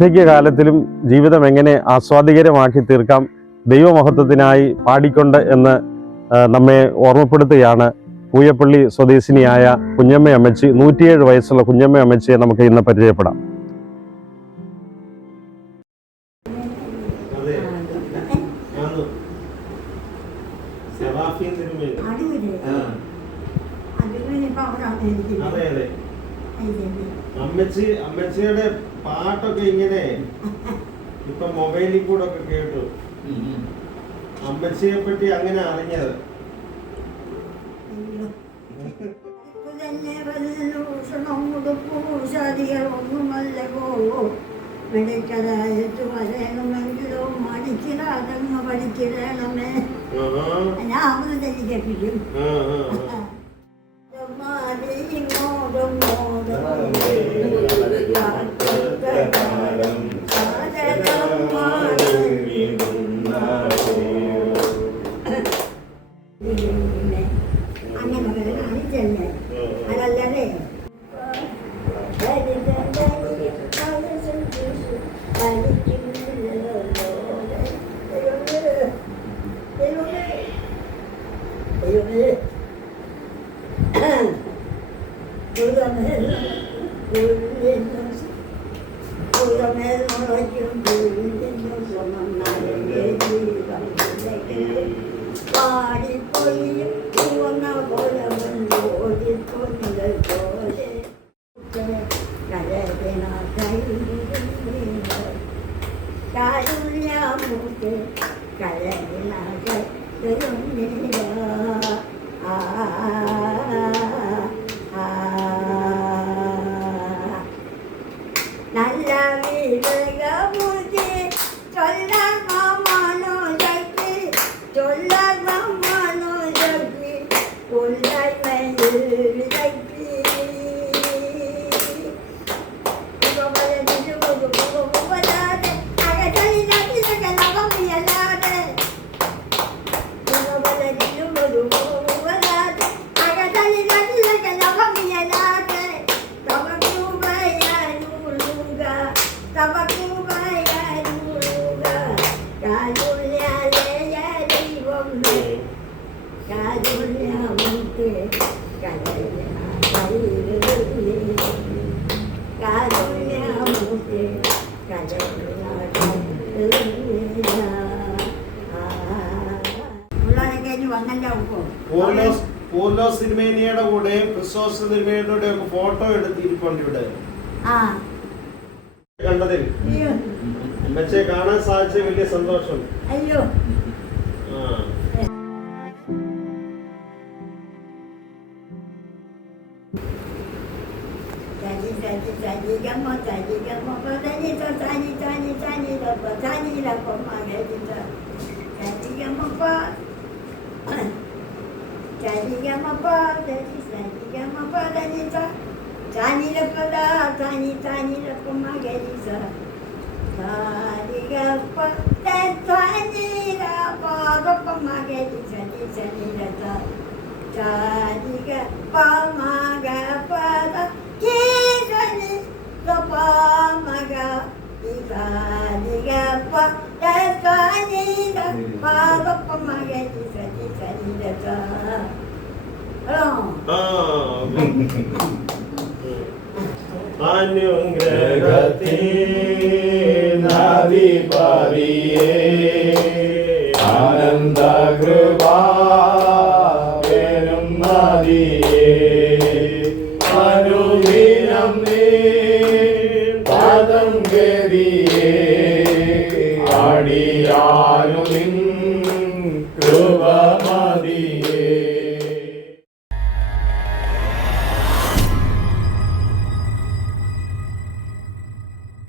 വാർദ്ധക്യകാലത്തിലും ജീവിതം എങ്ങനെ ആസ്വാദികരമാക്കി തീർക്കാം ദൈവമഹത്വത്തിനായി പാടിക്കൊണ്ട് എന്ന് നമ്മെ ഓർമ്മപ്പെടുത്തുകയാണ് പൂയപ്പള്ളി സ്വദേശിനിയായ കുഞ്ഞമ്മ അമ്മച്ചി. 107 വയസ്സുള്ള കുഞ്ഞമ്മ അമ്മച്ചിയെ നമുക്ക് ഇന്ന് പരിചയപ്പെടാം. അമ്മച്ചിയുടെ പാട്ടൊക്കെ ഇങ്ങനെ ഇപ്പൊ മൊബൈലിൽ കൂടെ ഒക്കെ കേട്ടു. അമ്മച്ചിയെ പറ്റി അങ്ങനെ അറിഞ്ഞത് മെഡിക്കലായിട്ട് വരണമെങ്കിലോ മടിക്കിടാതങ്ങ് പഠിക്കണമേ. ഞാൻ അവിടെ തെറ്റിക്കപ്പിക്കും. അങ്ങനെ കാണിച്ചല്ലേ അതല്ലേ നല്ല വിവേകബുദ്ധി ചൊല്ലമനോശക്തി ചൊല്ലമനോശക്തി ശക്തി സിനിമേനിയുടെ കൂടെ ക്രിസ്തോസ് സിനിമയുടെ ഒക്കെ ഫോട്ടോ എടുത്തിരിപ്പുണ്ട് ഇവിടെ. കണ്ടതിൽ അമ്മച്ചെ കാണാൻ സാധിച്ച വലിയ സന്തോഷം. അയ്യോ ആനന്ദ കൃപാനും നദിയേ അനുദിനം നീ പാദം കേറിയേ ആടിയാ